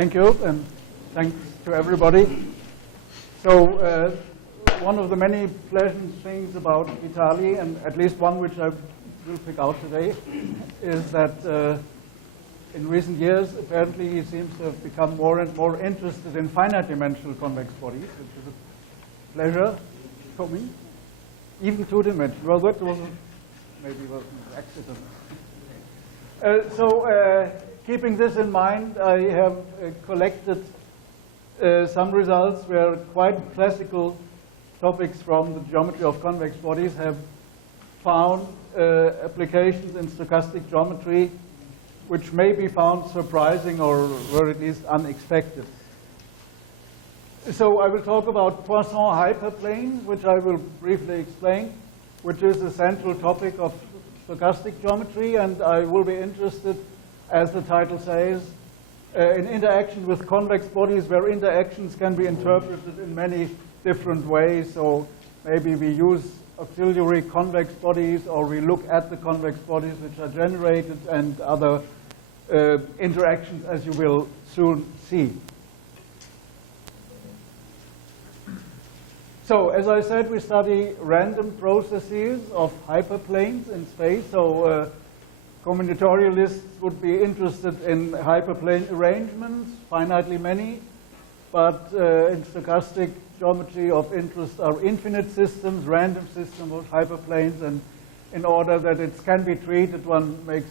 Thank you, and thanks to everybody. So one of the many pleasant things about Italy, and at least one which I will pick out today, is that in recent years, apparently he seems to have become more and more interested in finite dimensional convex bodies, which is a pleasure for me. Even two-dimensional. Well, that wasn't, maybe was an accident. So keeping this in mind, I have collected some results where quite classical topics from the geometry of convex bodies have found applications in stochastic geometry which may be found surprising or were at least unexpected. So I will talk about Poisson hyperplanes, which I will briefly explain, which is a central topic of stochastic geometry, and I will be interested, as the title says, in interaction with convex bodies where interactions can be interpreted in many different ways. So maybe we use auxiliary convex bodies, or we look at the convex bodies which are generated, and other interactions, as you will soon see. So, as I said, we study random processes of hyperplanes in space. So, combinatorialists would be interested in hyperplane arrangements, finitely many. But in stochastic geometry of interest are infinite systems, random systems of hyperplanes. And in order that it can be treated, one makes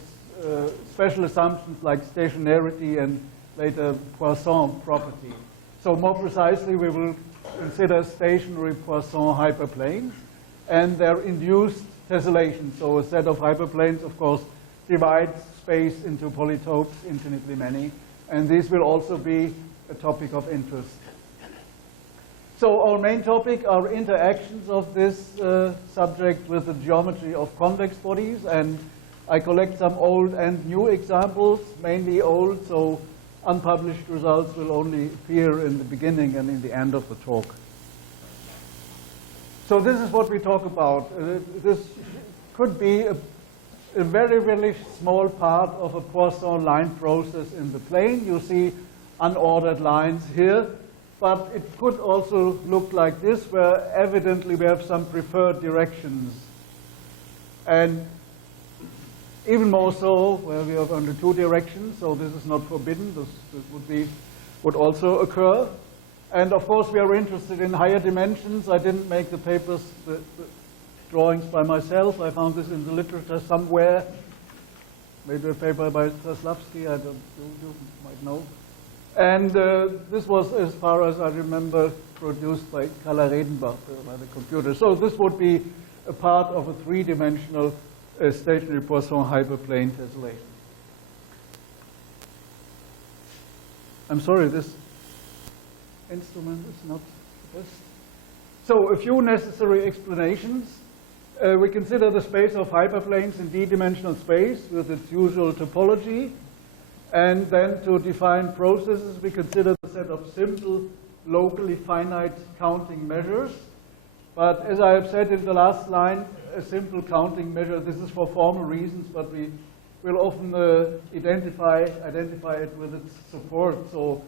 special assumptions like stationarity and later Poisson property. So, more precisely, we will consider stationary Poisson hyperplanes and their induced tessellation. So a set of hyperplanes, of course, divides space into polytopes, infinitely many, and these will also be a topic of interest. So our main topic are interactions of this subject with the geometry of convex bodies, and I collect some old and new examples, mainly old, so unpublished results will only appear in the beginning and in the end of the talk. So this is what we talk about. This could be a very, very small part of a Poisson line process in the plane. You see unordered lines here, but it could also look like this, where evidently we have some preferred directions. And even more so, where we have only two directions, so this is not forbidden. This would also occur. And of course, we are interested in higher dimensions. I didn't make the papers, the drawings by myself. I found this in the literature somewhere. Maybe a paper by Tessellate, I don't, you might know. And this was, as far as I remember, produced by Carla Redenbach by the computer. So this would be a part of a three-dimensional stationary Poisson hyperplane tessellation. I'm sorry, this instrument is not the best. So a few necessary explanations. We consider the space of hyperplanes in d-dimensional space with its usual topology. And then to define processes, we consider the set of simple, locally finite counting measures. But as I have said in the last line, a simple counting measure, this is for formal reasons, but we will often identify it with its support. So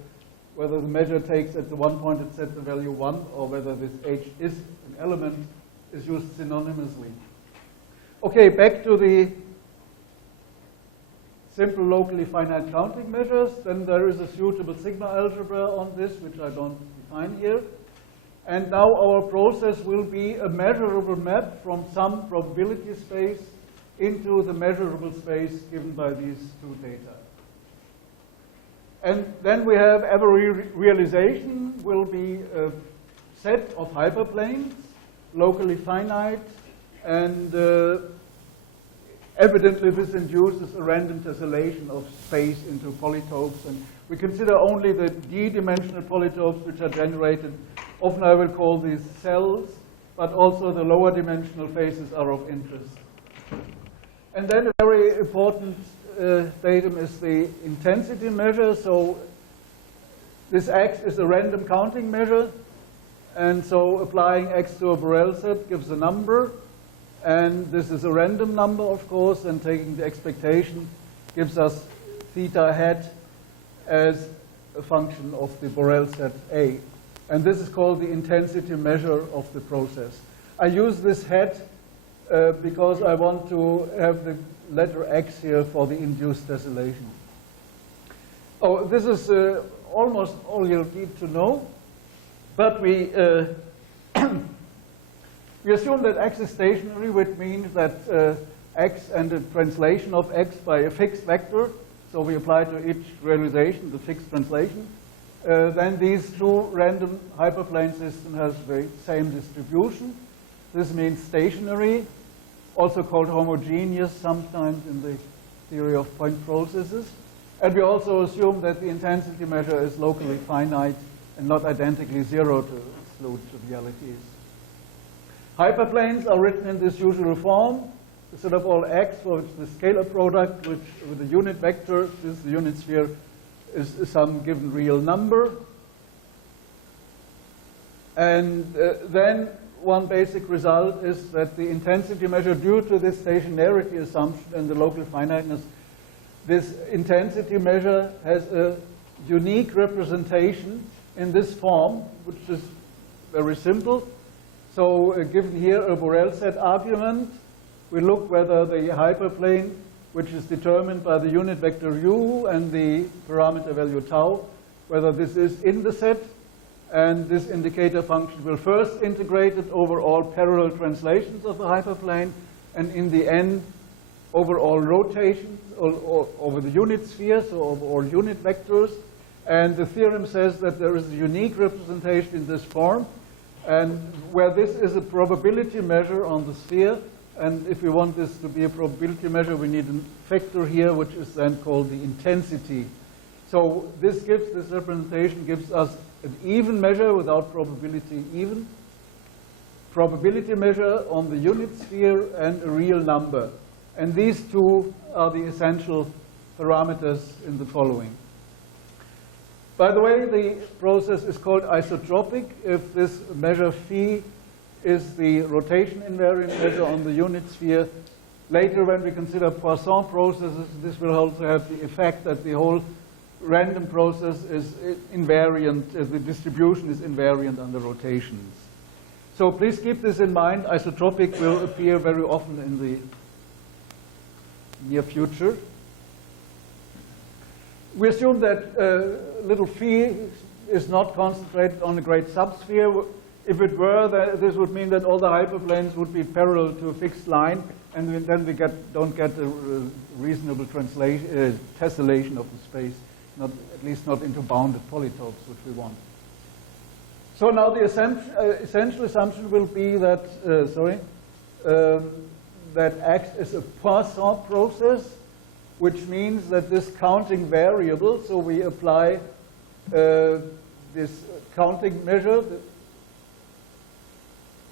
whether the measure takes at the one point it sets the value 1, or whether this h is an element, is used synonymously. Okay, back to the simple locally finite counting measures. Then there is a suitable sigma algebra on this, which I don't define here. And now our process will be a measurable map from some probability space into the measurable space given by these two data. And then we have every realization will be a set of hyperplanes, locally finite, and evidently this induces a random tessellation of space into polytopes. And we consider only the d-dimensional polytopes which are generated. Often I will call these cells, but also the lower dimensional phases are of interest. And then a very important datum is the intensity measure. So this x is a random counting measure. And so applying x to a Borel set gives a number. And this is a random number, of course, and taking the expectation gives us theta hat as a function of the Borel set A. And this is called the intensity measure of the process. I use this hat because I want to have the letter X here for the induced tessellation. Oh, this is almost all you need to know. But we we assume that X is stationary, which means that X and the translation of X by a fixed vector. So we apply to each realization the fixed translation. Then these two random hyperplane systems has the same distribution. This means stationary, also called homogeneous sometimes in the theory of point processes. And we also assume that the intensity measure is locally finite and not identically zero to exclude trivialities. Hyperplanes are written in this usual form. The set of all X for which the scalar product, which with the unit vector, this is the unit sphere, is some given real number. And then one basic result is that the intensity measure, due to this stationarity assumption and the local finiteness, this intensity measure has a unique representation in this form, which is very simple. So given here a Borel set argument, we look whether the hyperplane, which is determined by the unit vector u and the parameter value tau, whether this is in the set, and this indicator function will first integrate it over all parallel translations of the hyperplane, and in the end, over all rotations, or over the unit sphere, so over all unit vectors. And the theorem says that there is a unique representation in this form, and where this is a probability measure on the sphere, and if we want this to be a probability measure, we need a factor here, which is then called the intensity. So this representation gives us an even measure without probability even, probability measure on the unit sphere, and a real number. And these two are the essential parameters in the following. By the way, the process is called isotropic if this measure phi is the rotation invariant measure on the unit sphere. Later, when we consider Poisson processes, this will also have the effect that the whole random process is invariant, the distribution is invariant under rotations. So please keep this in mind. Isotropic will appear very often in the near future. We assume that little phi is not concentrated on a great subsphere. If it were, this would mean that all the hyperplanes would be parallel to a fixed line, and then we don't get a reasonable tessellation of the space, at least not into bounded polytopes, which we want. So now the essential assumption will be that, that X is a Poisson process, which means that this counting variable, so we apply this counting measure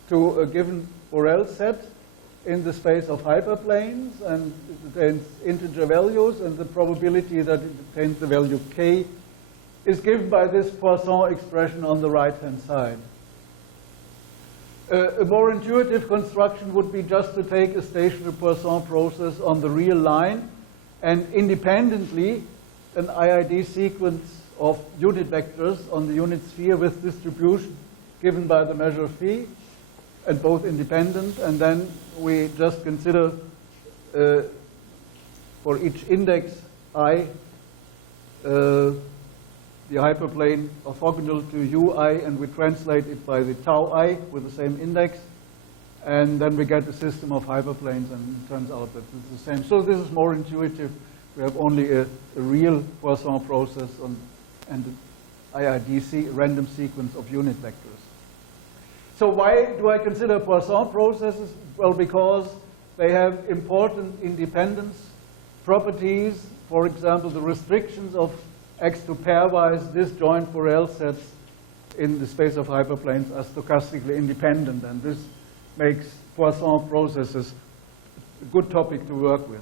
to a given Borel set in the space of hyperplanes, and it contains integer values, and the probability that it contains the value k is given by this Poisson expression on the right-hand side. A more intuitive construction would be just to take a stationary Poisson process on the real line and independently an IID sequence of unit vectors on the unit sphere with distribution given by the measure phi, and both independent, and then we just consider for each index I the hyperplane orthogonal to ui, and we translate it by the tau I with the same index, and then we get a system of hyperplanes, and it turns out that it's the same. So this is more intuitive. We have only a real Poisson process and an IID random sequence of unit vectors. So why do I consider Poisson processes? Well, because they have important independence properties. For example, the restrictions of X to pairwise disjoint Borel sets in the space of hyperplanes are stochastically independent, and this makes Poisson processes a good topic to work with.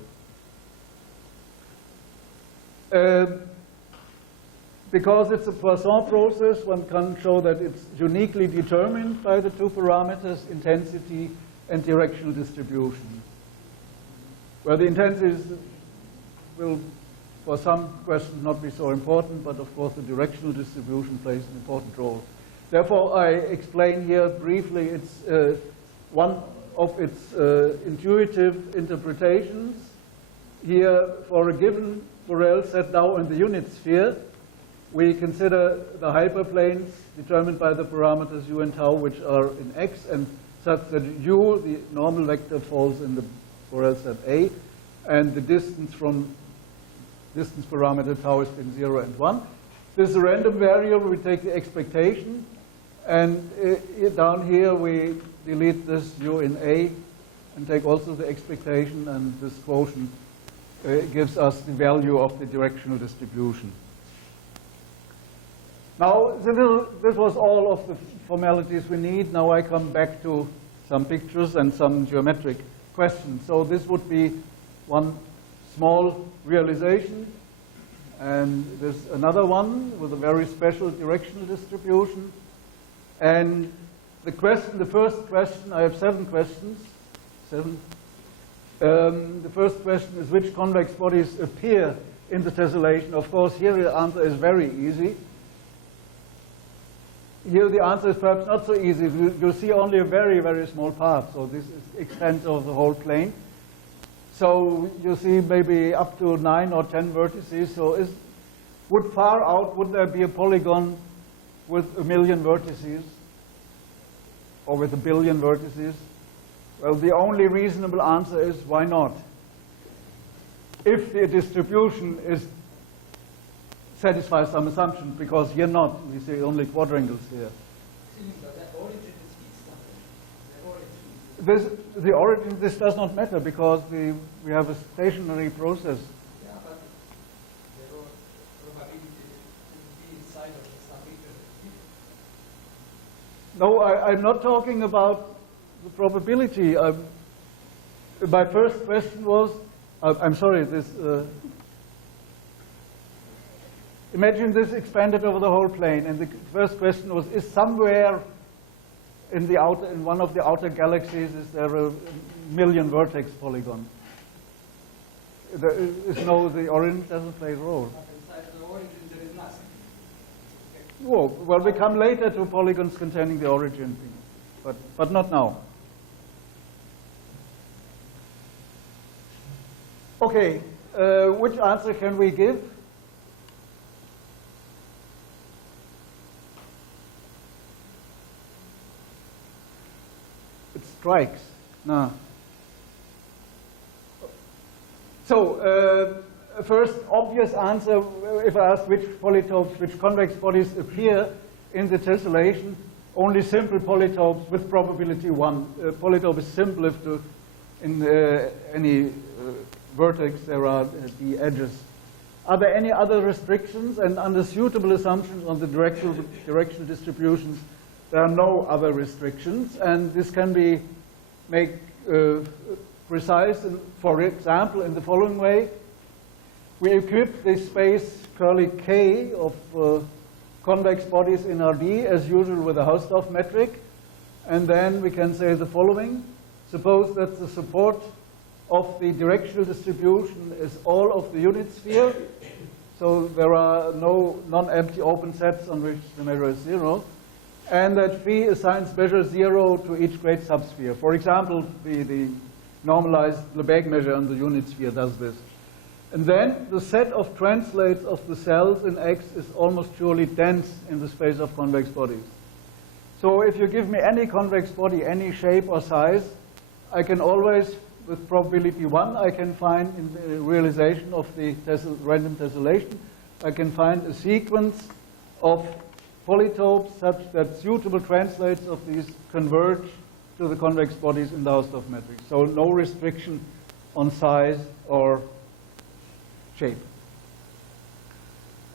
Because it's a Poisson process, one can show that it's uniquely determined by the two parameters, intensity and directional distribution, where the intensities will for some questions not be so important, but of course the directional distribution plays an important role. Therefore, I explain here briefly one of its intuitive interpretations. Here, for a given Borel set now in the unit sphere, we consider the hyperplanes determined by the parameters u and tau, which are in x, and such that u, the normal vector, falls in the Borel set A, and the distance parameter tau is between 0 and 1. This is a random variable. We take the expectation, and down here we delete this u in A and take also the expectation, and this quotient gives us the value of the directional distribution. Now, this was all of the formalities we need. Now I come back to some pictures and some geometric questions. So this would be one small realization, and there's another one with a very special directional distribution. And the first question, I have 7 questions. The first question is, which convex bodies appear in the tessellation? Of course, here the answer is very easy. Here the answer is perhaps not so easy. You see only a very, very small part. So this is extent of the whole plane. So you see maybe up to 9 or 10 vertices. So far out, would there be a polygon with 1,000,000 vertices? Or with 1,000,000,000 vertices? Well, the only reasonable answer is, why not? If the distribution satisfies some assumptions, because here not. We see only quadrangles here. The origin, this does not matter, because we have a stationary process. Yeah, but the probability to be inside of some region. No, I'm not talking about the probability. My first question was, I'm sorry, imagine this expanded over the whole plane, and the first question was, is somewhere in one of the outer galaxies, is there a 1,000,000 vertex polygon? The origin doesn't play a role. But inside the origin there is nothing. Oh, well, we come later to polygons containing the origin, but not now. Okay, which answer can we give? It strikes. No. So, first obvious answer, if I ask which polytopes, which convex bodies appear in the tessellation, only simple polytopes with probability 1. Polytope is simple if in any vertex there are the edges. Are there any other restrictions? And under suitable assumptions on the directional distributions, there are no other restrictions, and this can be made precise, for example, in the following way. We equip the space curly K of convex bodies in RD, as usual, with a Hausdorff metric, and then we can say the following. Suppose that the support of the directional distribution is all of the unit sphere, so there are no non-empty open sets on which the measure is 0, and that phi assigns measure 0 to each great subsphere. For example, the normalized Lebesgue measure on the unit sphere does this. And then the set of translates of the cells in X is almost surely dense in the space of convex bodies. So if you give me any convex body, any shape or size, I can always, with probability 1, I can find in the realization of the random tessellation, I can find a sequence of polytopes such that suitable translates of these converge to the convex bodies in the Hausdorff metric. So no restriction on size or shape.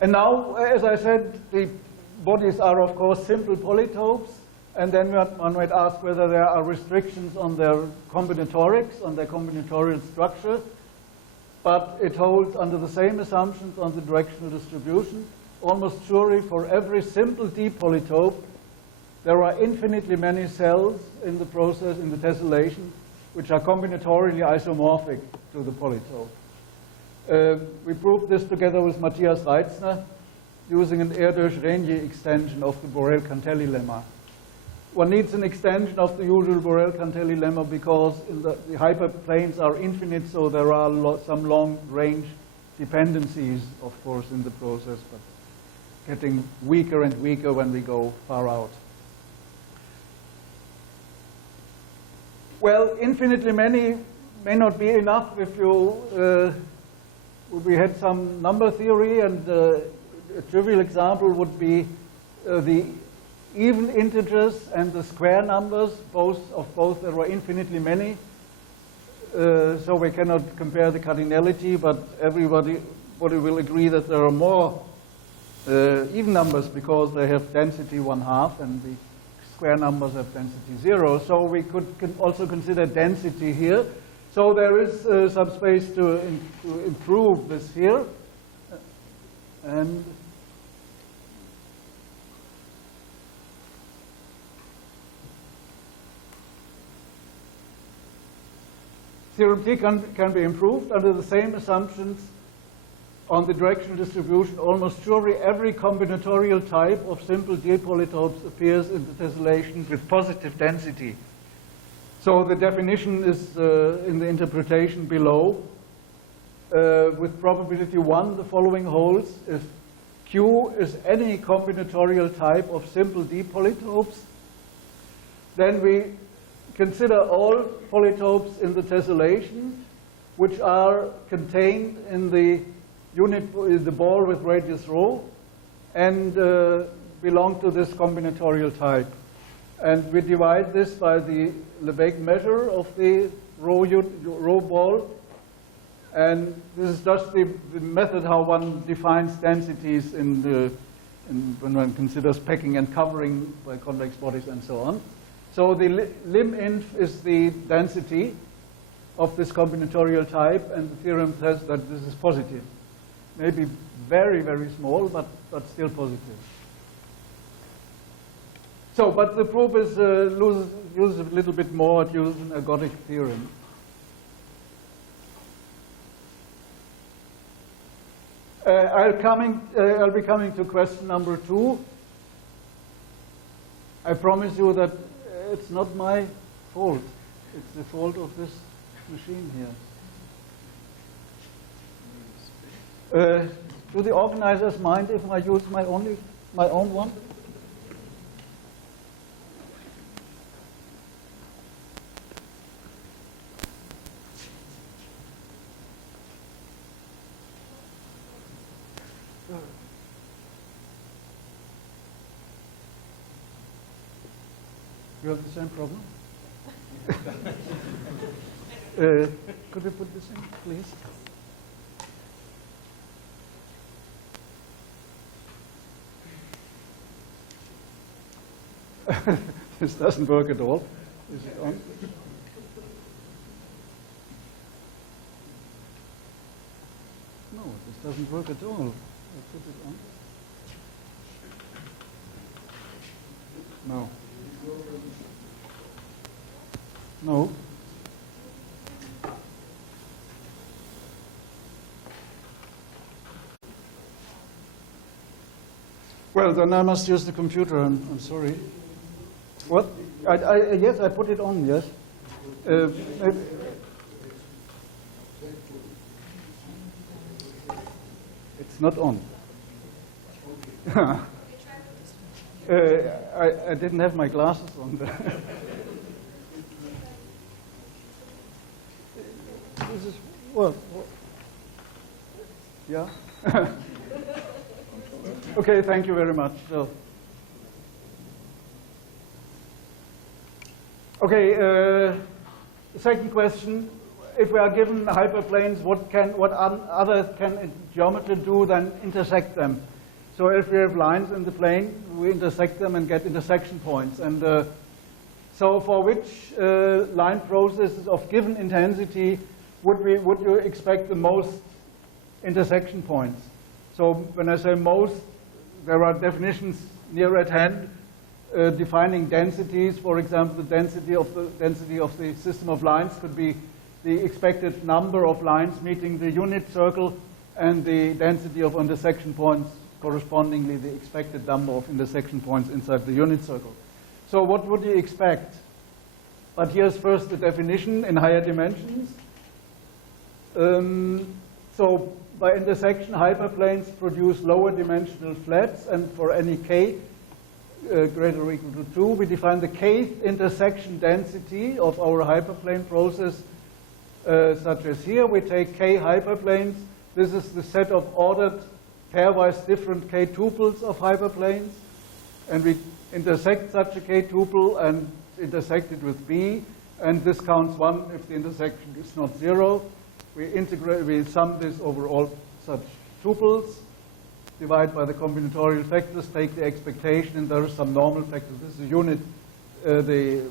And now, as I said, the bodies are, of course, simple polytopes, and then one might ask whether there are restrictions on their combinatorics, on their combinatorial structure, but it holds under the same assumptions on the directional distribution. Almost surely for every simple D polytope, there are infinitely many cells in the process, in the tessellation, which are combinatorially isomorphic to the polytope. We proved this together with Matthias Reitzner using an Erdős-Rényi extension of the Borel-Cantelli lemma. One needs an extension of the usual Borel-Cantelli lemma because the hyperplanes are infinite, so there are some long-range dependencies, of course, in the process, but getting weaker and weaker when we go far out. Well, infinitely many may not be enough if you, we had some number theory, and a trivial example would be the even integers and the square numbers, of both there were infinitely many. So we cannot compare the cardinality, but everybody will agree that there are more even numbers because they have density 1/2 and the square numbers have density 0. So we could also consider density here. So there is some space to improve this here. And Theorem T can be improved under the same assumptions on the directional distribution. Almost surely every combinatorial type of simple D polytopes appears in the tessellation with positive density. So the definition is in the interpretation below. With probability 1, the following holds. If Q is any combinatorial type of simple D polytopes, then we consider all polytopes in the tessellation which are contained in the unit, the ball with radius rho, and belong to this combinatorial type. And we divide this by the Lebesgue measure of the rho ball. And this is just the method how one defines densities when one considers packing and covering by convex bodies and so on. So the lim inf is the density of this combinatorial type, and the theorem says that this is positive. Maybe very, very small, but still positive. So, but the proof is uses a little bit more. It uses an ergodic theorem. I'll be coming to question number 2. I promise you that it's not my fault. It's the fault of this machine here. Do the organizers mind if I use my own one? You have the same problem? Could we put this in, please? This doesn't work at all. Is it on? No, this doesn't work at all. I put it on. No. No. Well, then I must use the computer. I'm sorry. What? Yes, I put it on. Yes. It's not on. I didn't have my glasses on. This is what? Yeah. Okay. Thank you very much. So. Okay. The second question: if we are given hyperplanes, what other can geometry do than intersect them? So if we have lines in the plane, we intersect them and get intersection points. And so for which line processes of given intensity would you expect the most intersection points? So when I say most, there are definitions near at hand defining densities. For example, the density of the system of lines could be the expected number of lines meeting the unit circle, and the density of intersection points, correspondingly the expected number of intersection points inside the unit circle. So what would you expect? But here's first the definition in higher dimensions. So by intersection, hyperplanes produce lower dimensional flats, and for any k greater or equal to 2, we define the kth intersection density of our hyperplane process, such as here. We take k hyperplanes. This is the set of ordered pairwise different k tuples of hyperplanes, and we intersect such a k tuple and intersect it with B, and this counts 1 if the intersection is not 0. We sum this over all such tuples, divide by the combinatorial factors, take the expectation, and there is some normal factor. This is the unit, the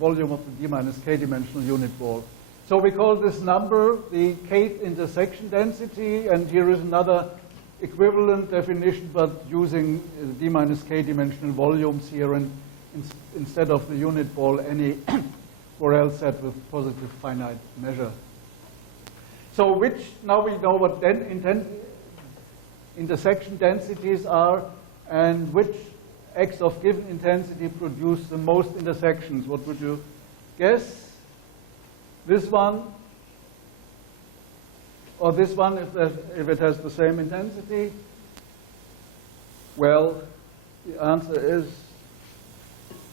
volume of the d minus k dimensional unit ball. So we call this number the kth intersection density, and here is another equivalent definition, but using d minus k dimensional volumes here, and instead of the unit ball, any Borel set with positive finite measure. So now we know what intersection densities are, and which x of given intensity produce the most intersections. What would you guess? This one, or this one if it has the same intensity? Well, the answer is,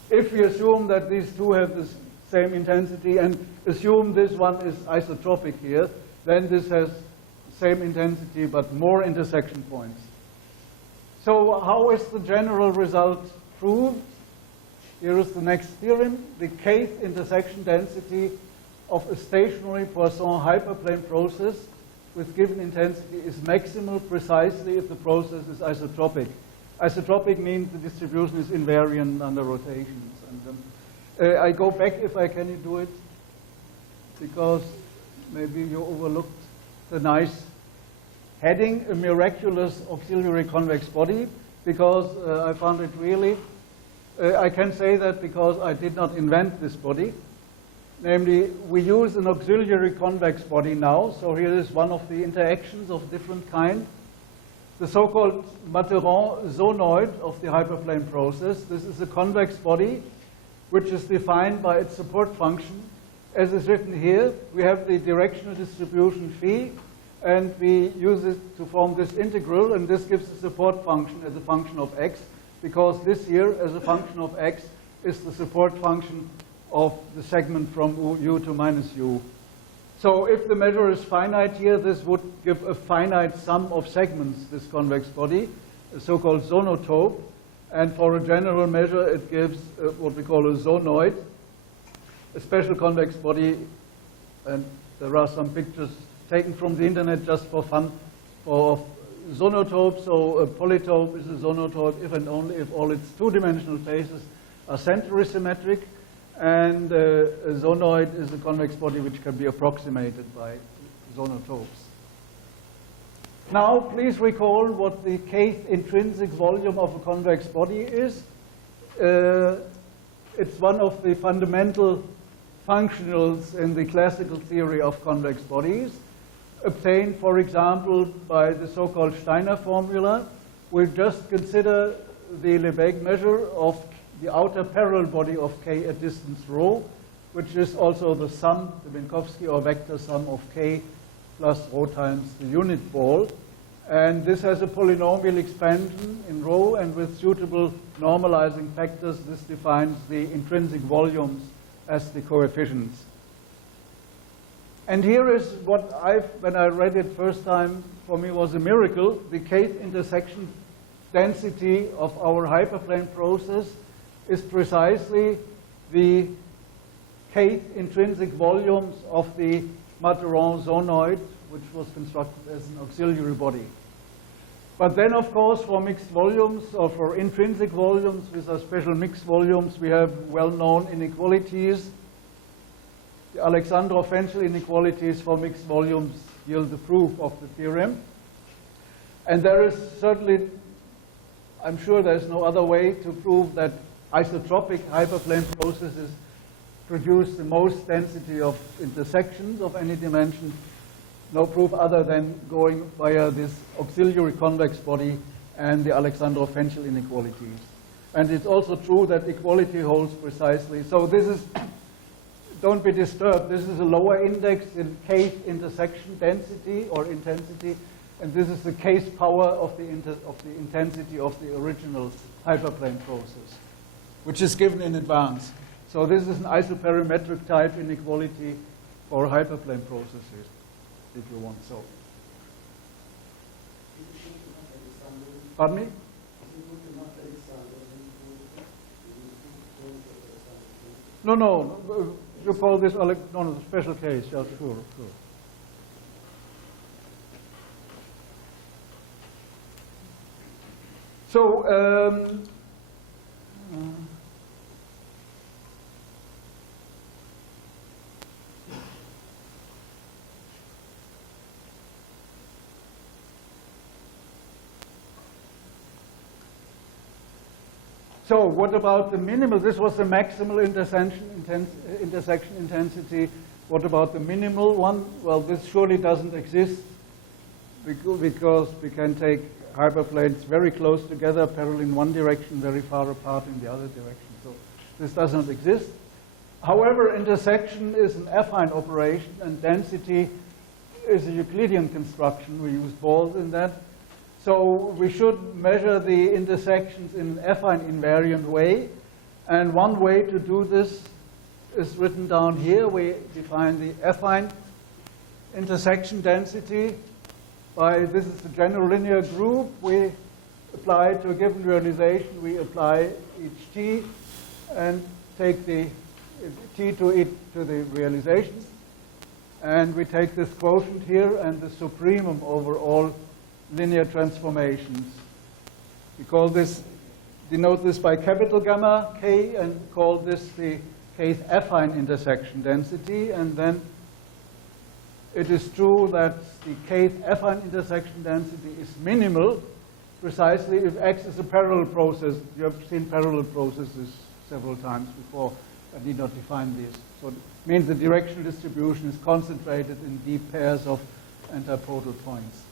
if we assume that these two have the same intensity and assume this one is isotropic here, then this has same intensity but more intersection points. So how is the general result proved? Here is the next theorem. The kth intersection density of a stationary Poisson hyperplane process with given intensity is maximal precisely if the process is isotropic. Isotropic means the distribution is invariant under rotations. And I go back, if I can do it, because maybe you overlooked the nice heading, a miraculous auxiliary convex body, because I found it really, I can say that because I did not invent this body. Namely, we use an auxiliary convex body now. So here is one of the interactions of different kind. The so-called Matterhorn zonoid of the hyperplane process. This is a convex body which is defined by its support function. As is written here, we have the directional distribution phi, and we use it to form this integral, and this gives the support function as a function of x, because this here, as a function of x, is the support function of the segment from u to minus u. So if the measure is finite here, this would give a finite sum of segments, this convex body, a so-called zonotope. And for a general measure, it gives what we call a zonoid, a special convex body. And there are some pictures taken from the internet just for fun of zonotopes. So a polytope is a zonotope if and only if all its two-dimensional faces are centrally symmetric. And a zonoid is a convex body which can be approximated by zonotopes. Now, please recall what the kth intrinsic volume of a convex body is. It's one of the fundamental functionals in the classical theory of convex bodies, obtained, for example, by the so-called Schneider formula. We'll just consider the Lebesgue measure of the outer parallel body of k at distance rho, which is also the sum, the Minkowski or vector sum of k plus rho times the unit ball. And this has a polynomial expansion in rho, and with suitable normalizing factors, this defines the intrinsic volumes as the coefficients. And here is what when I read it first time, for me was a miracle. The kth intersection density of our hyperplane process is precisely the kth intrinsic volumes of the Matterhorn zonoid, which was constructed as an auxiliary body. But then, of course, for mixed volumes or for intrinsic volumes with our special mixed volumes, we have well-known inequalities. The Alexandrov-Fenchel inequalities for mixed volumes yield the proof of the theorem. And there is certainly, I'm sure there's no other way to prove that isotropic hyperplane processes produce the most density of intersections of any dimension. No proof other than going via this auxiliary convex body and the Alexandrov-Fenchel inequalities. And it's also true that equality holds precisely. So this is, don't be disturbed, this is a lower index in case intersection density or intensity, and this is the case power of the intensity of the original hyperplane process, which is given in advance. So this is an isoperimetric type inequality for hyperplane processes, if you want so. Pardon me? No, you call this special case, yeah, sure. So, so what about the minimal? This was the maximal intersection intensity. What about the minimal one? Well, this surely doesn't exist because we can take hyperplanes very close together, parallel in one direction, very far apart in the other direction. So this doesn't exist. However, intersection is an affine operation, and density is a Euclidean construction. We use balls in that. So we should measure the intersections in an affine invariant way. And one way to do this is written down here. We define the affine intersection density by, this is the general linear group. We apply to a given realization, we apply each t and take the t to the realization. And we take this quotient here and the supremum over all linear transformations. We call this, denote this by capital gamma k, and call this the kth affine intersection density. And then it is true that the kth affine intersection density is minimal precisely if X is a parallel process. You have seen parallel processes several times before. I need not define these. So it means the directional distribution is concentrated in deep pairs of antipodal points.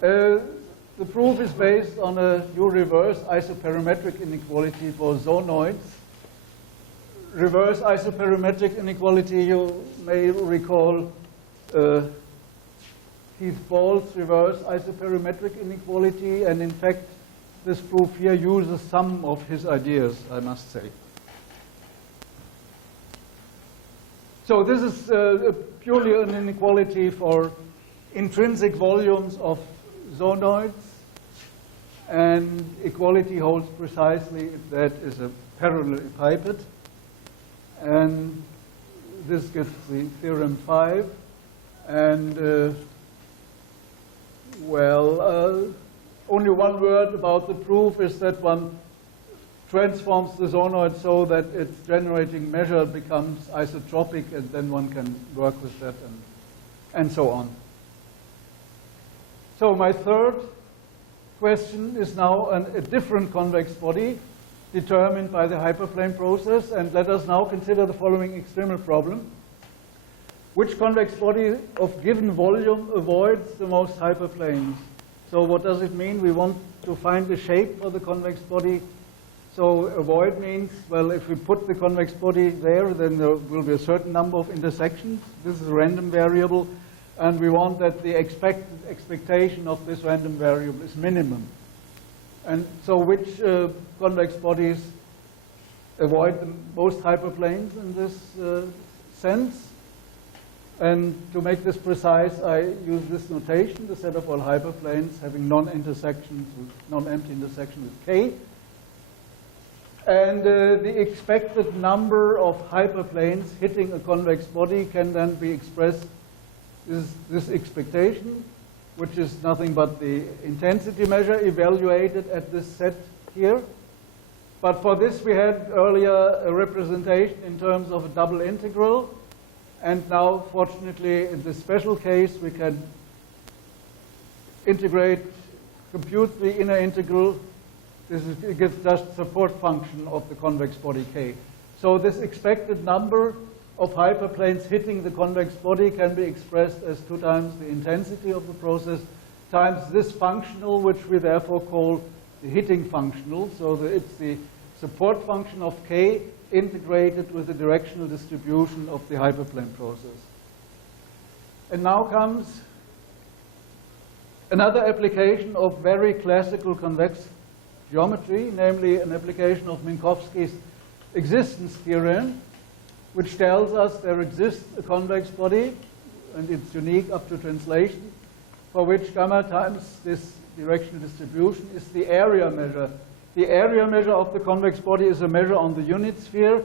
The proof is based on a U-reverse isoperimetric inequality for zonoids. Reverse isoperimetric inequality, you may recall Keith Ball's reverse isoperimetric inequality, and in fact this proof here uses some of his ideas, I must say. So this is purely an inequality for intrinsic volumes of zonoids, and equality holds precisely if that is a parallel pipette. And this gives the theorem 5. And only one word about the proof is that one transforms the zonoid so that its generating measure becomes isotropic, and then one can work with that and so on. So my third question is now a different convex body determined by the hyperplane process, and let us now consider the following extremal problem. Which convex body of given volume avoids the most hyperplanes? So what does it mean? We want to find the shape of the convex body. So avoid means, well, if we put the convex body there, then there will be a certain number of intersections. This is a random variable, and we want that the expectation of this random variable is minimum. And so which convex bodies avoid the most hyperplanes in this sense? And to make this precise, I use this notation, the set of all hyperplanes having non-intersections with non-empty intersections with k. And the expected number of hyperplanes hitting a convex body can then be expressed as this expectation, which is nothing but the intensity measure evaluated at this set here. But for this we had earlier a representation in terms of a double integral. And now, fortunately, in this special case, we can compute the inner integral. This gives just support function of the convex body K. So this expected number of hyperplanes hitting the convex body can be expressed as 2 times the intensity of the process times this functional, which we therefore call the hitting functional. So it's the support function of k integrated with the directional distribution of the hyperplane process. And now comes another application of very classical convex geometry, namely an application of Minkowski's existence theorem, which tells us there exists a convex body, and it's unique up to translation, for which gamma times this directional distribution is the area measure. The area measure of the convex body is a measure on the unit sphere.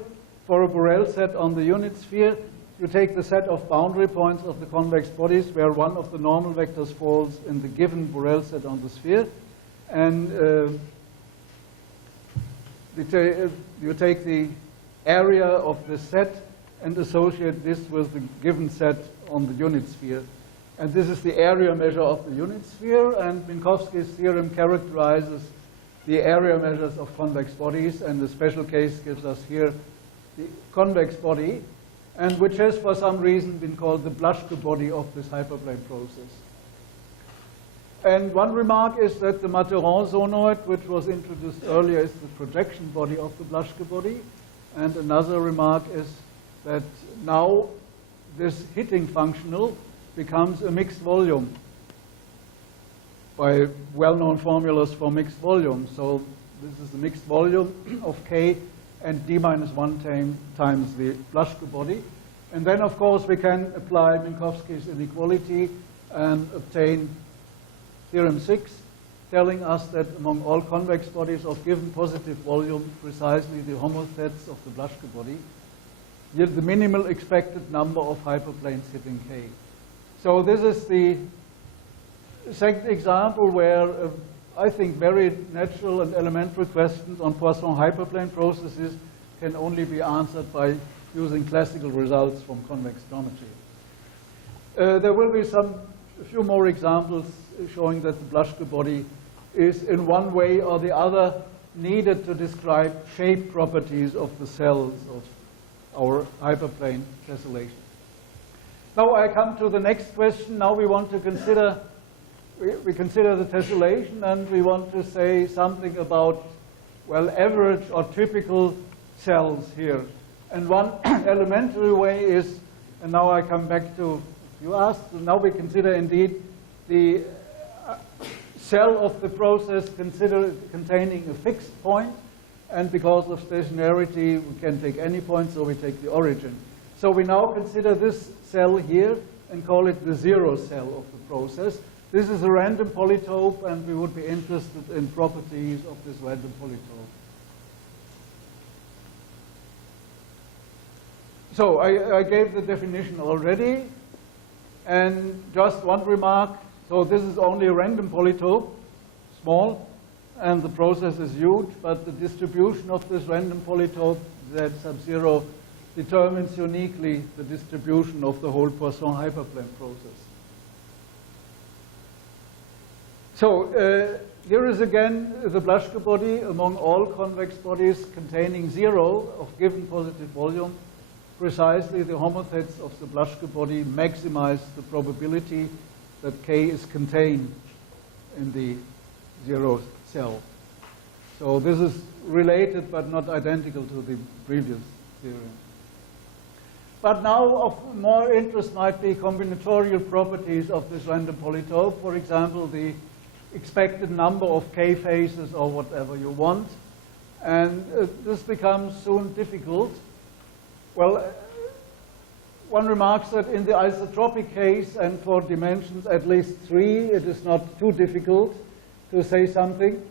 For a Borel set on the unit sphere, you take the set of boundary points of the convex bodies where one of the normal vectors falls in the given Borel set on the sphere, and you take the area of the set and associate this with the given set on the unit sphere. And this is the area measure of the unit sphere, and Minkowski's theorem characterizes the area measures of convex bodies, and the special case gives us here the convex body, and which has for some reason been called the Blaschke body of this hyperplane process. And one remark is that the Matterhorn zonoid, which was introduced earlier, is the projection body of the Blaschke body. And another remark is that now this hitting functional becomes a mixed volume by well-known formulas for mixed volume. So this is the mixed volume of k and d minus 1 times the Blaschke body. And then, of course, we can apply Minkowski's inequality and obtain theorem 6, telling us that among all convex bodies of given positive volume, precisely the homosets of the Blaschke body yield the minimal expected number of hyperplanes hitting k. So this is the second example where I think very natural and elementary questions on Poisson hyperplane processes can only be answered by using classical results from convex geometry. There will be a few more examples showing that the Blaschke body is in one way or the other needed to describe shape properties of the cells of our hyperplane tessellation. Now I come to the next question. Now we want to consider we consider the tessellation, and we want to say something about, well, average or typical cells here. And one elementary way is, and now I come back to, you asked, now we consider indeed the cell of the process containing a fixed point, and because of stationarity we can take any point, so we take the origin. So we now consider this cell here and call it the zero cell of the process. This is a random polytope, and we would be interested in properties of this random polytope. So I gave the definition already, and just one remark. So this is only a random polytope, small, and the process is huge, but the distribution of this random polytope, Z sub 0, determines uniquely the distribution of the whole Poisson hyperplane process. So here is again the Blaschke body among all convex bodies containing 0 of given positive volume. Precisely the homosets of the Blaschke body maximize the probability that K is contained in the 0 cell. So this is related but not identical to the previous theorem. But now of more interest might be combinatorial properties of this random polytope. For example, the expected number of K phases or whatever you want. And this becomes soon difficult. Well, one remarks that in the isotropic case and for dimensions at least 3, it is not too difficult to say something,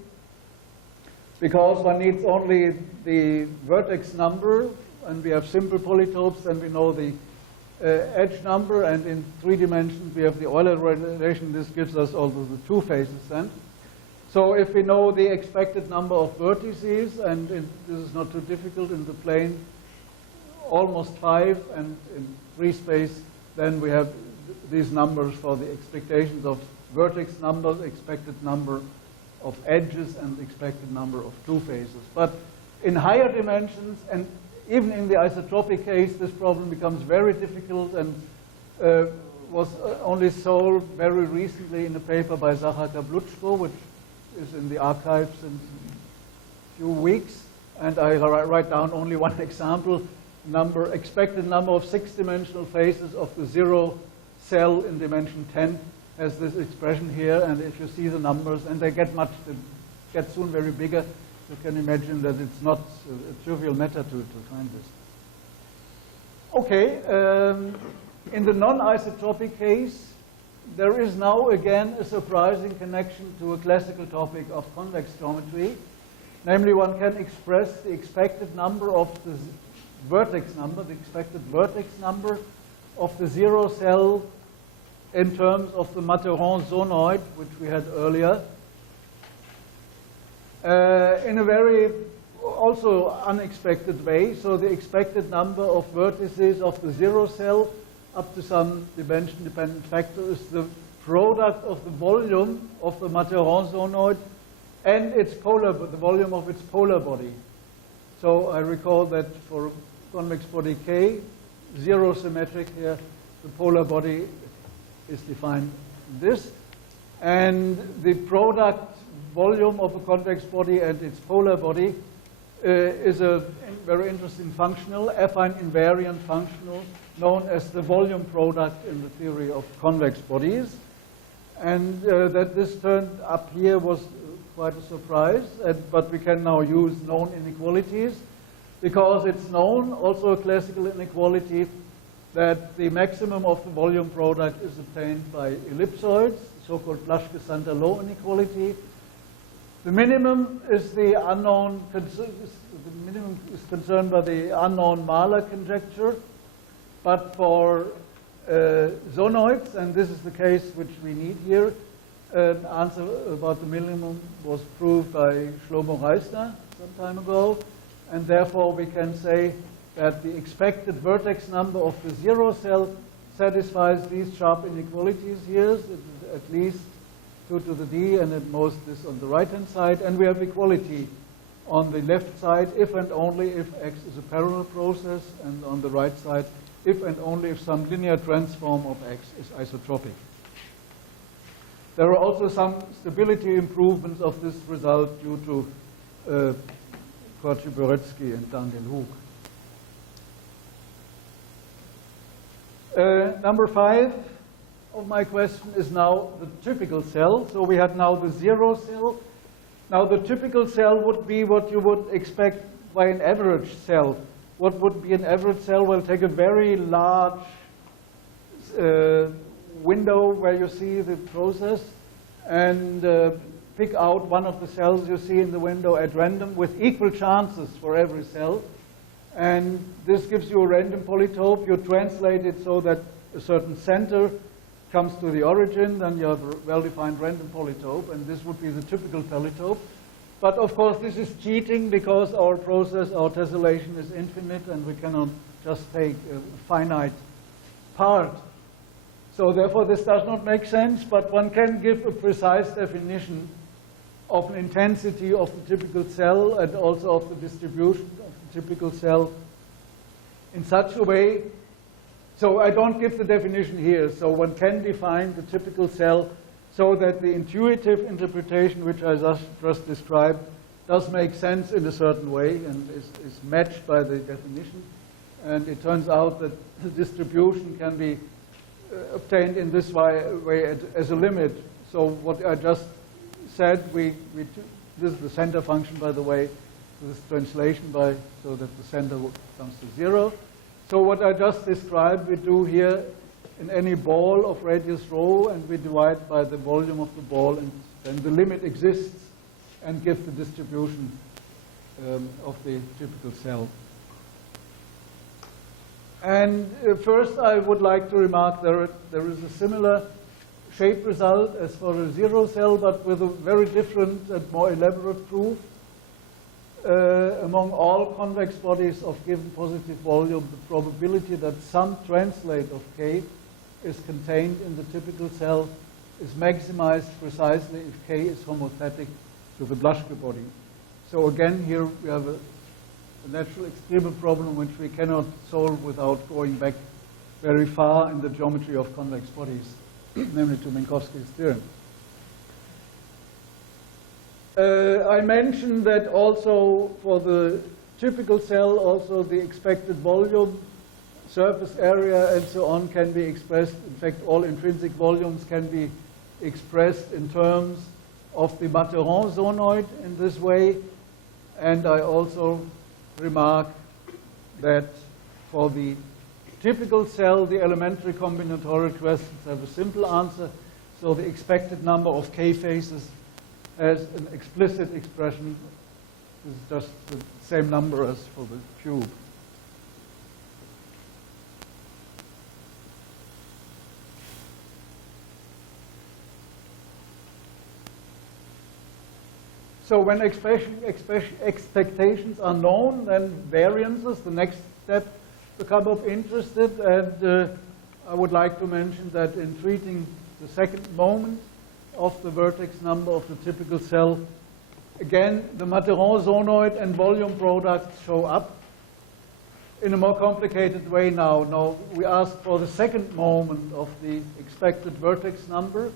because one needs only the vertex number, and we have simple polytopes, and we know the edge number, and in 3 dimensions we have the Euler relation. This gives us also the 2 phases then. So if we know the expected number of vertices, and this is not too difficult in the plane, almost 5, and in free space, then we have these numbers for the expectations of vertex numbers, expected number of edges, and expected number of 2 phases. But in higher dimensions, and even in the isotropic case, this problem becomes very difficult and was only solved very recently in a paper by Zachar Kabluchko, which is in the archives in a few weeks. And I write down only one example. Expected number of 6-dimensional faces of the zero cell in dimension 10 has this expression here. And if you see the numbers, and they get soon very bigger, you can imagine that it's not a trivial matter to find this. Okay, in the non-isotropic case, there is now again a surprising connection to a classical topic of convex geometry. Namely, one can express the expected number of the vertex number, the expected vertex number of the zero cell in terms of the Matterhorn zonoid, which we had earlier, in a very also unexpected way. So the expected number of vertices of the zero cell up to some dimension-dependent factor is the product of the volume of the Matterhorn zonoid and the volume of its polar body. So I recall that for convex body K, zero symmetric here, the polar body is defined this. And the product volume of a convex body and its polar body is a very interesting functional, affine invariant functional, known as the volume product in the theory of convex bodies. And that this turned up here was quite a surprise, but we can now use known inequalities because it's known, also a classical inequality, that the maximum of the volume product is obtained by ellipsoids, so-called Blaschke-Santalot inequality. The minimum is the unknown, the minimum is concerned by the unknown Mahler conjecture, but for zonoids, and this is the case which we need here, an answer about the minimum was proved by Shlomo Reisner some time ago, and therefore we can say that the expected vertex number of the zero cell satisfies these sharp inequalities here, at least 2 to the d, and at most this on the right-hand side, and we have equality on the left side if and only if x is a parallel process, and on the right side if and only if some linear transform of x is isotropic. There are also some stability improvements of this result due to Korchy-Boretsky and Daniel Hug. Number 5 of my question is now the typical cell. So we have now the zero cell. Now the typical cell would be what you would expect by an average cell. What would be an average cell? Well, take a very large window where you see the process and pick out one of the cells you see in the window at random with equal chances for every cell. And this gives you a random polytope. You translate it so that a certain center comes to the origin, then you have a well-defined random polytope, and this would be the typical polytope. But of course, this is cheating because our process, our tessellation is infinite, and we cannot just take a finite part. So therefore, this does not make sense, but one can give a precise definition of an intensity of the typical cell and also of the distribution of the typical cell in such a way. So I don't give the definition here. So one can define the typical cell so that the intuitive interpretation, which I just described, does make sense in a certain way and is matched by the definition. And it turns out that the distribution can be obtained in this way as a limit. So what I just said, this is the center function, by the way, this translation so that the center comes to 0. So what I just described, we do here in any ball of radius rho, and we divide by the volume of the ball, and then the limit exists and give the distribution of the typical cell. And first I would like to remark there is a similar shape result as for a zero cell, but with a very different and more elaborate proof. Among all convex bodies of given positive volume, the probability that some translate of K is contained in the typical cell is maximized precisely if K is homothetic to the Blaschke body. So again, here we have a a natural extreme problem which we cannot solve without going back very far in the geometry of convex bodies, namely to Minkowski's theorem. I mentioned that also for the typical cell, also the expected volume, surface area, and so on can be expressed. In fact, all intrinsic volumes can be expressed in terms of the Matterhorn zonoid in this way. And I also remark that for the typical cell, the elementary combinatorial questions have a simple answer. So the expected number of K faces has an explicit expression. This is just the same number as for the cube. So when expectations are known, then variances, the next step, become of interest. And I would like to mention that in treating the second moment of the vertex number of the typical cell, again, the Matterhorn zonoid and volume products show up in a more complicated way now. Now, we ask for the second moment of the expected vertex number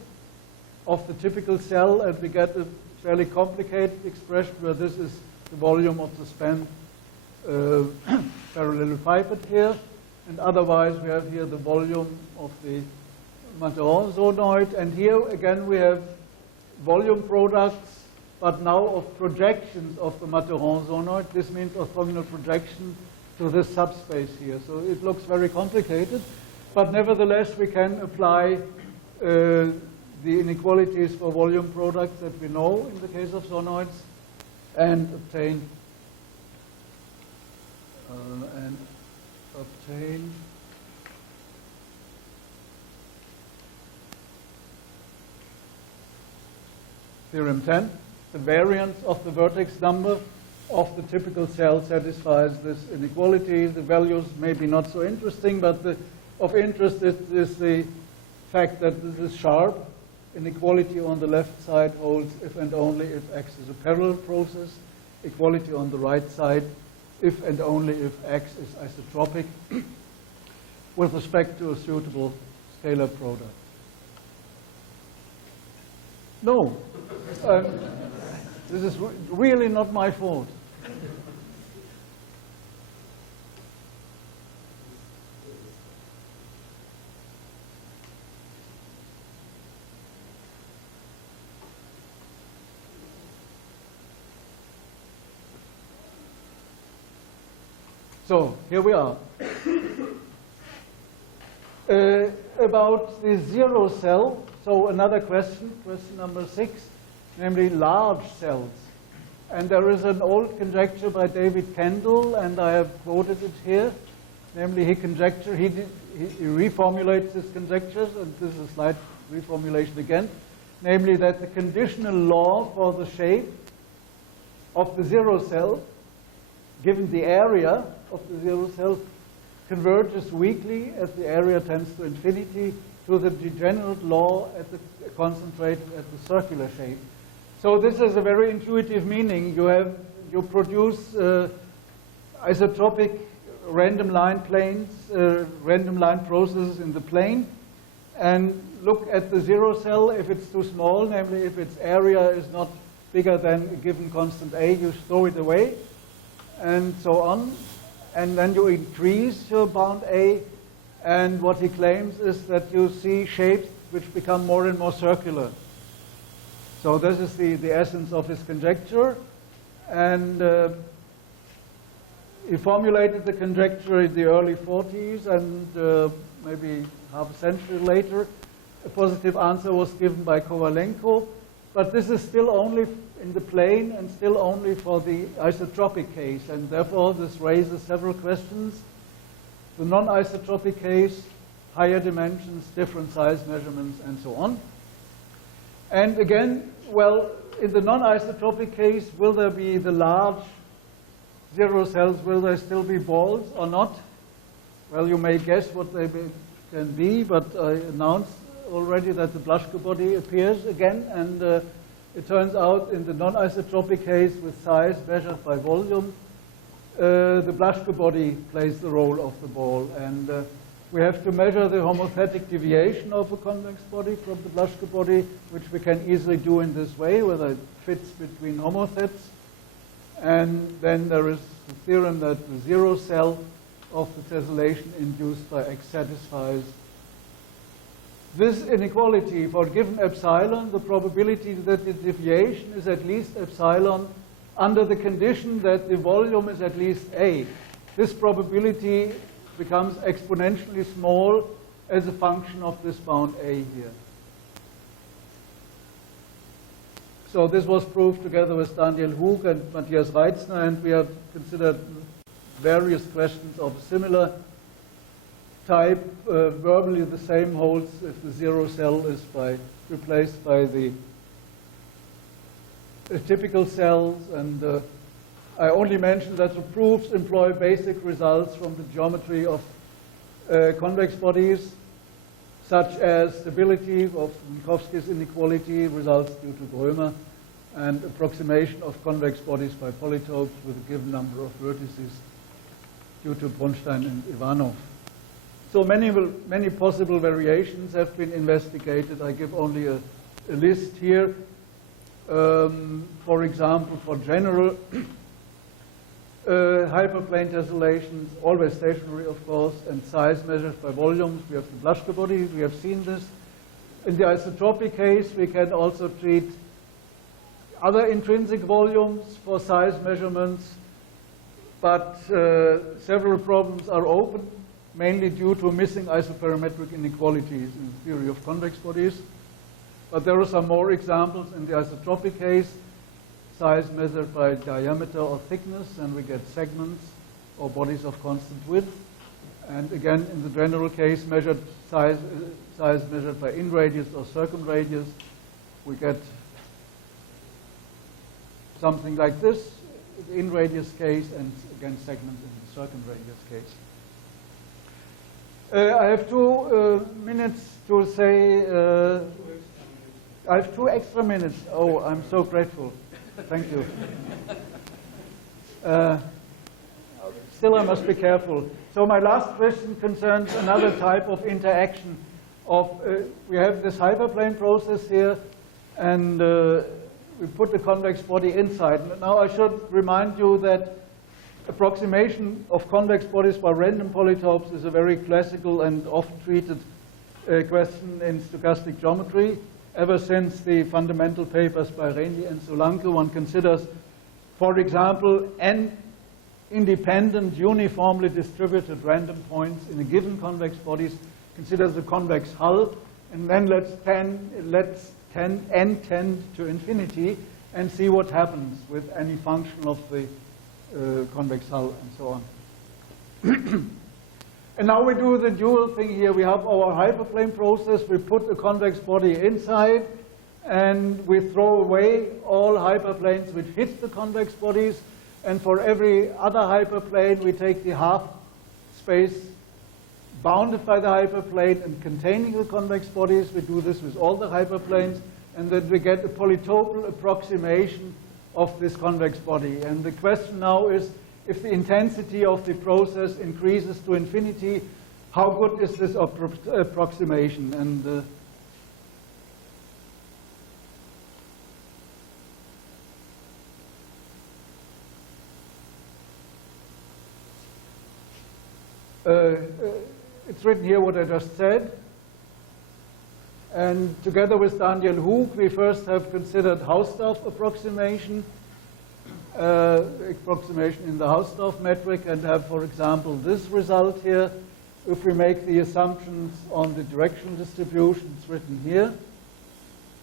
of the typical cell, and we get a fairly complicated expression where this is the volume of the span parallelepiped here, and otherwise we have here the volume of the Matterhorn zonoid, and here again we have volume products, but now of projections of the Matterhorn zonoid. This means orthogonal projection to this subspace here. So it looks very complicated, but nevertheless we can apply the inequalities for volume products that we know in the case of zonoids and obtain theorem 10. The variance of the vertex number of the typical cell satisfies this inequality. The values may be not so interesting, but of interest is the fact that this is sharp. Inequality on the left side holds if and only if X is a parallel process. Equality on the right side if and only if X is isotropic with respect to a suitable scalar product. No, this is really not my fault. So here we are. About the zero cell, so another question number 6, namely large cells. And there is an old conjecture by David Kendall, and I have quoted it here. Namely, he reformulates his conjectures, and this is a slight reformulation again. Namely, that the conditional law for the shape of the zero cell, given the area of the zero cell, converges weakly as the area tends to infinity to the degenerate law at the concentrated at the circular shape. So this is a very intuitive meaning. You produce isotropic random line planes, random line processes in the plane, and look at the zero cell. If it's too small, namely if its area is not bigger than a given constant A, you throw it away, and so on. And then you increase your bound A, and what he claims is that you see shapes which become more and more circular. So this is the essence of his conjecture. And he formulated the conjecture in the early 40s, and maybe half a century later, a positive answer was given by Kovalenko. But this is still only in the plane and still only for the isotropic case, and therefore this raises several questions. The non-isotropic case, higher dimensions, different size measurements, and so on. And again, well, in the non-isotropic case, will there be the large zero cells, will there still be balls or not? Well, you may guess what they can be, but I announced already that the Blaschke body appears again, and it turns out in the non-isotropic case with size measured by volume, the Blaschke body plays the role of the ball. And we have to measure the homothetic deviation of a convex body from the Blaschke body, which we can easily do in this way, whether it fits between homosets. And then there is the theorem that the zero cell of the tessellation induced by X satisfies this inequality. For given epsilon, the probability that the deviation is at least epsilon under the condition that the volume is at least A. This probability becomes exponentially small as a function of this bound A here. So this was proved together with Daniel Hug and Matthias Reitzner, and we have considered various questions of a similar type. Verbally the same holds if the zero cell is replaced by the typical cells, and I only mentioned that the proofs employ basic results from the geometry of convex bodies, such as stability of Minkowski's inequality, results due to Grömer, and approximation of convex bodies by polytopes with a given number of vertices due to Bronstein and Ivanov. So many possible variations have been investigated. I give only a list here. For example, for general hyperplane tessellations, always stationary, of course, and size measured by volumes. We have the Blaschke body. We have seen this. In the isotropic case, we can also treat other intrinsic volumes for size measurements, but several problems are open, mainly due to missing isoperimetric inequalities in the theory of convex bodies. But there are some more examples in the isotropic case. Size measured by diameter or thickness, and we get segments or bodies of constant width. And again, in the general case, measured size measured by inradius or circumradius, we get something like this, the inradius case, and again segments in the circumradius case. I have 2 minutes to say. I have 2 extra minutes. Oh, I'm so grateful. Thank you. Still, I must be careful. So my last question concerns another type of interaction. We have this hyperplane process here, and we put the convex body inside. Now I should remind you that approximation of convex bodies by random polytopes is a very classical and often treated question in stochastic geometry. Ever since the fundamental papers by Renyi and Solanke, one considers, for example, n independent, uniformly distributed random points in a given convex bodies, considers the convex hull, and then let's n tend to infinity and see what happens with any function of the convex hull and so on. And now we do the dual thing here. We have our hyperplane process. We put the convex body inside, and we throw away all hyperplanes which hit the convex bodies. And for every other hyperplane, we take the half space bounded by the hyperplane and containing the convex bodies. We do this with all the hyperplanes, and then we get a polytopic approximation of this convex body. And the question now is, if the intensity of the process increases to infinity, how good is this approximation? And it's written here what I just said. And together with Daniel Hug, we first have considered Hausdorff approximation in the Hausdorff metric, and have, for example, this result here. If we make the assumptions on the directional distribution, it's written here,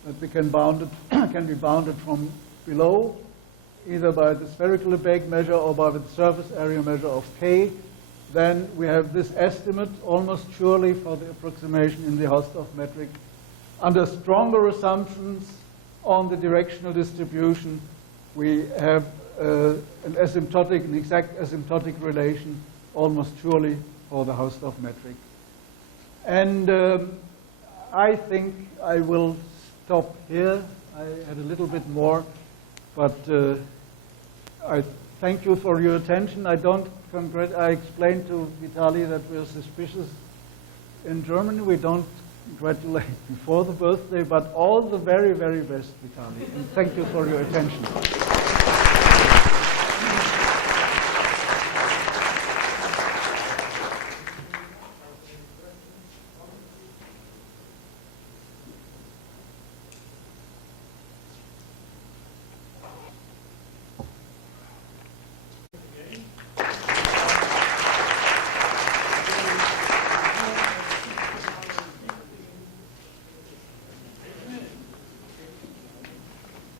that we can be bounded from below, either by the spherical Lebesgue measure or by the surface area measure of K. Then we have this estimate almost surely for the approximation in the Hausdorff metric. Under stronger assumptions on the directional distribution, we have an exact asymptotic relation almost surely for the Hausdorff metric. And I think I will stop here. I had a little bit more, but I thank you for your attention. I explained to Vitali that we're suspicious in Germany. We don't congratulate before the birthday, but all the very, very best, Vitali. And thank you for your attention.